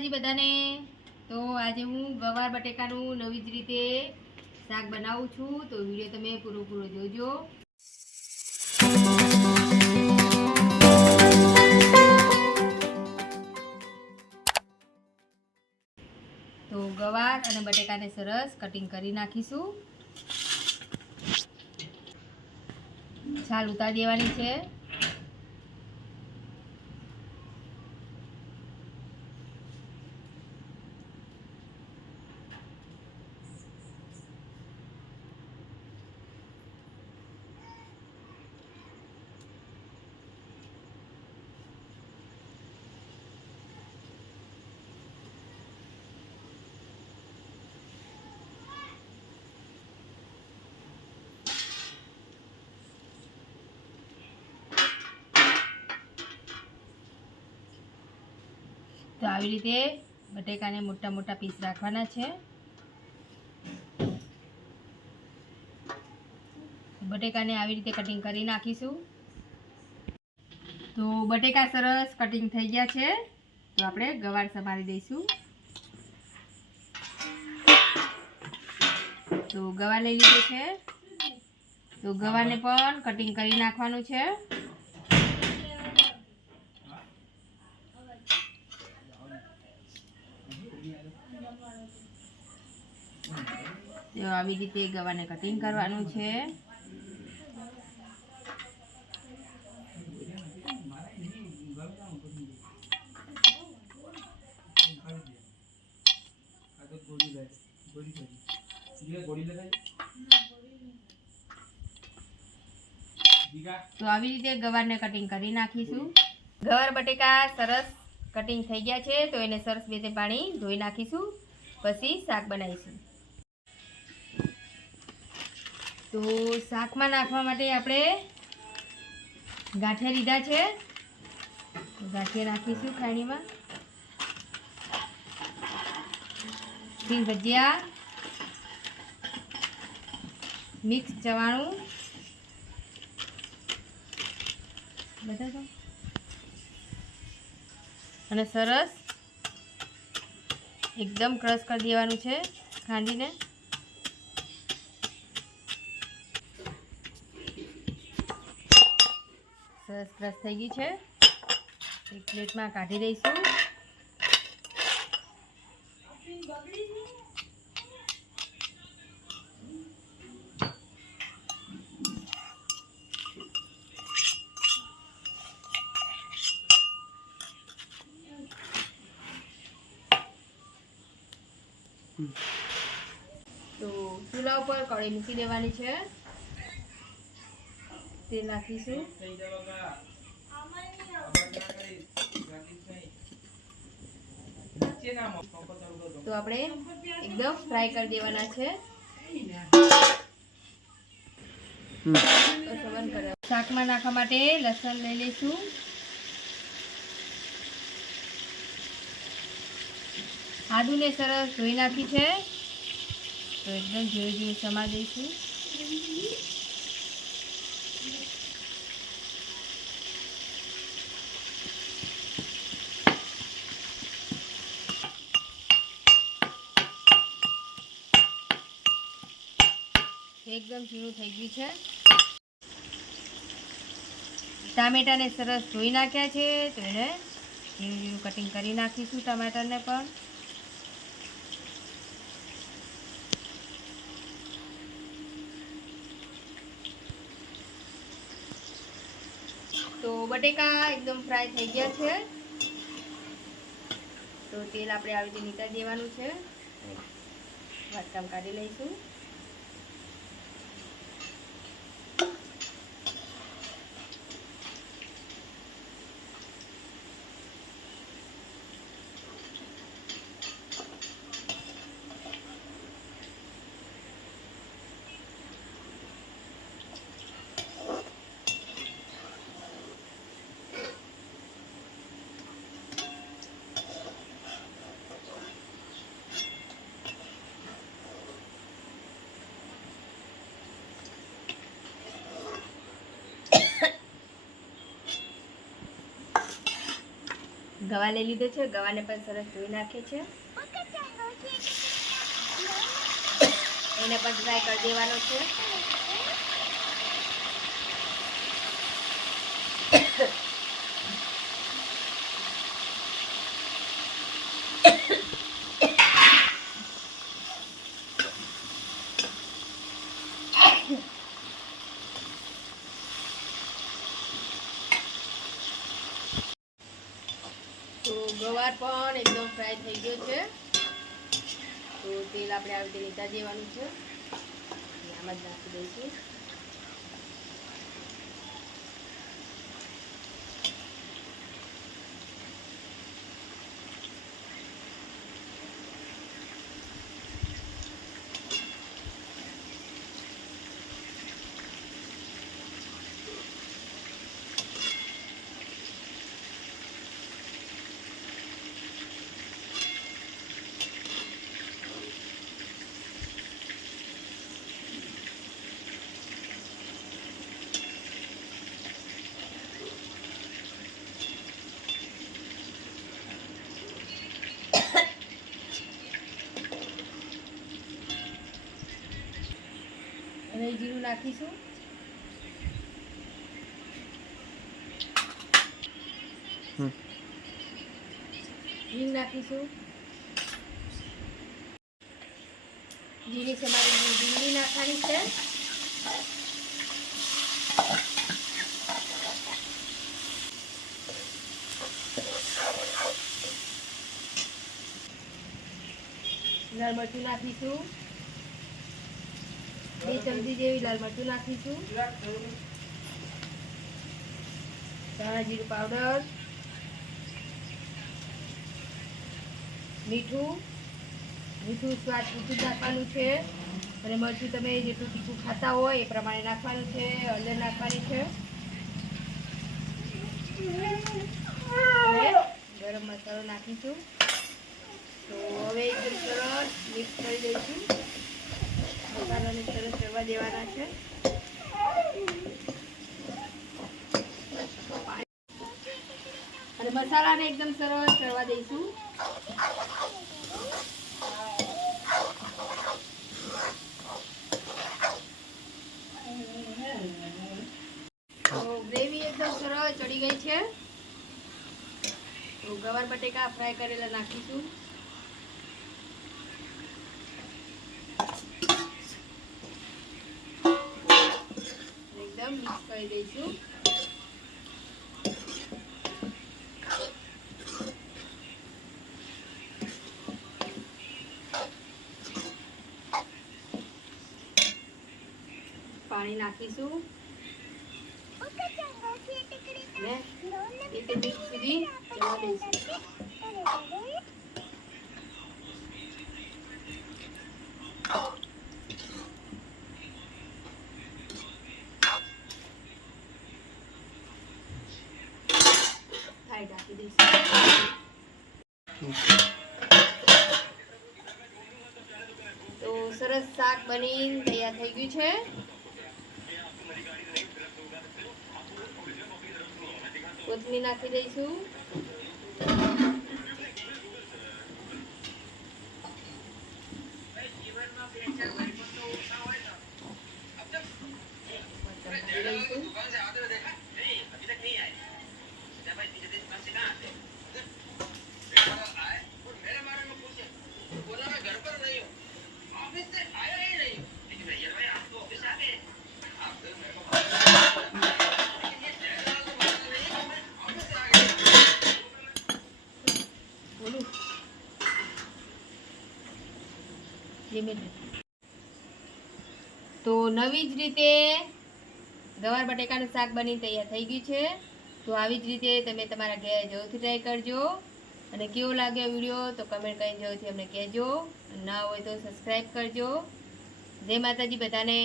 માતાજી બધાને। તો આજે હું ગવાર બટેકાનું નવી જ રીતે શાક બનાવું છું, તો વિડીયો તમે પૂરો જોજો। તો ગવાર અને બટેકાને સરસ કટિંગ કરી નાખીશું। છાલ ઉતારી દેવાની છે। તો આવી રીતે બટેકાને મોટા મોટા પીસ રાખવાના છે। બટેકાને આવી રીતે કટિંગ કરી નાખીશું। તો બટેકા સરસ કટિંગ થઈ ગયા છે, તો આપણે ગવાર સમારી દઈશું। તો ગવાર લઈ લીધો છે, તો ગવારને પણ કટિંગ કરી નાખવાનું છે। તો આવી રીતે ગવારને કટિંગ કરવાનું છે। તો આવી રીતે ગવારને કટિંગ કરી નાખીશું। ગવાર બટેકા સરસ કટિંગ થઈ ગયા છે, તો એને સરસ રીતે પાણી ધોઈ નાખીશું, પછી શાક બનાવીશું। તો શાકમાં નાખવા માટે આપણે ગાંઠિયા લીધા છે, ગાંઠિયા નાખીશું ખાણીમાં। સિંગ ભજીયા, મિક્સ ચવાણું બધા અને સરસ એકદમ ક્રશ કરી દેવાનું છે ખાંડીને। સરસ ક્રશ થઈ ગઈ છે, એક પ્લેટમાં કાઢી દઈશું। તો ચૂલા ઉપર કઢાઈ મૂકી દેવાની છે, તેલ નાખીશું। તો આપણે એકદમ ફ્રાય કરી દેવાના છે। શાકમાં નાખવા માટે લસણ લઈ લઈશું। આદુને સરસ ધોઈ નાખી છે, તો એકદમ ધીરે સમા દઈશું। એકદમ ઝીણું થઈ ગયું છે। ટામેટાને સરસ ધોઈ નાખ્યા છે, તો એને ઝીણું કટિંગ કરી નાખીશું ટમાટરને પણ। તો બટેકા એકદમ ફ્રાય થઈ ગયા છે, તો તેલ આપણે આવી રીતે નીકાળી દેવાનું છે, વાટકામાં કાઢી લઈશું। ગવા લઈ લીધો છે, ગવાને પણ સરસ ધોઈ નાખે છે. એને પણ ફ્રાય કરી દેવાનો છે. તો ગવાર પણ એકદમ ફ્રાય થઈ ગયો છે. તો તેલ આપણે આવી રીતે લીધા દેવાનું છે. આમાં જ નાખી દઈશું. અને જીરું નાખીશું. હિંગ નાખીશું. જીરી છે મારી લીલી નાખવાની છે. લાલ મરચું નાખીશું. 2 ચમચી જેવી લાલ મરચું નાખીશું. ધાણા જીરું પાવડર, મીઠું સ્વાદ પૂરતું નાખવાનું છે. અને મરચું તમે જેટલું તીખું ખાતા હોય એ પ્રમાણે નાખવાનું છે. હળદર નાખવાની છે. ગરમ મસાલો નાખીશું. તો હવે એકદમ સરસ મિક્સ કરી દઈશું. મસાલાને સરસ ચડવા દેવાના છે. અને મસાલાને એકદમ સરસ ચડવા દઈશું. તો ગ્રેવી એકદમ સરસ ચડી ગઈ છે. તો ગવાર બટેકા ફ્રાય કરેલા નાખીશું. એકદમ મિક્સ કરી દઈશું. પાણી નાખીશું. ને 1 મિનિટ સુધી ચડવા દઈશું. ઢાંકી દઈશું. તો સરસ શાક બની તૈયાર થઈ ગયું છે. કોથમીર નાખી દઈશું. તો નવી જ રીતે ગવાર બટેકાનું શાક બની તૈયાર થઈ ગયું છે. તો આવી જ રીતે તમે તમારા ઘરે જરૂરથી ટ્રાય કરજો. અને કેવો લાગ્યો વિડીયો તો કમેન્ટ કરીને જરૂરથી અમને કહેજો. ના હોય તો સબસ્ક્રાઈબ કરજો. જય માતાજી બધાને.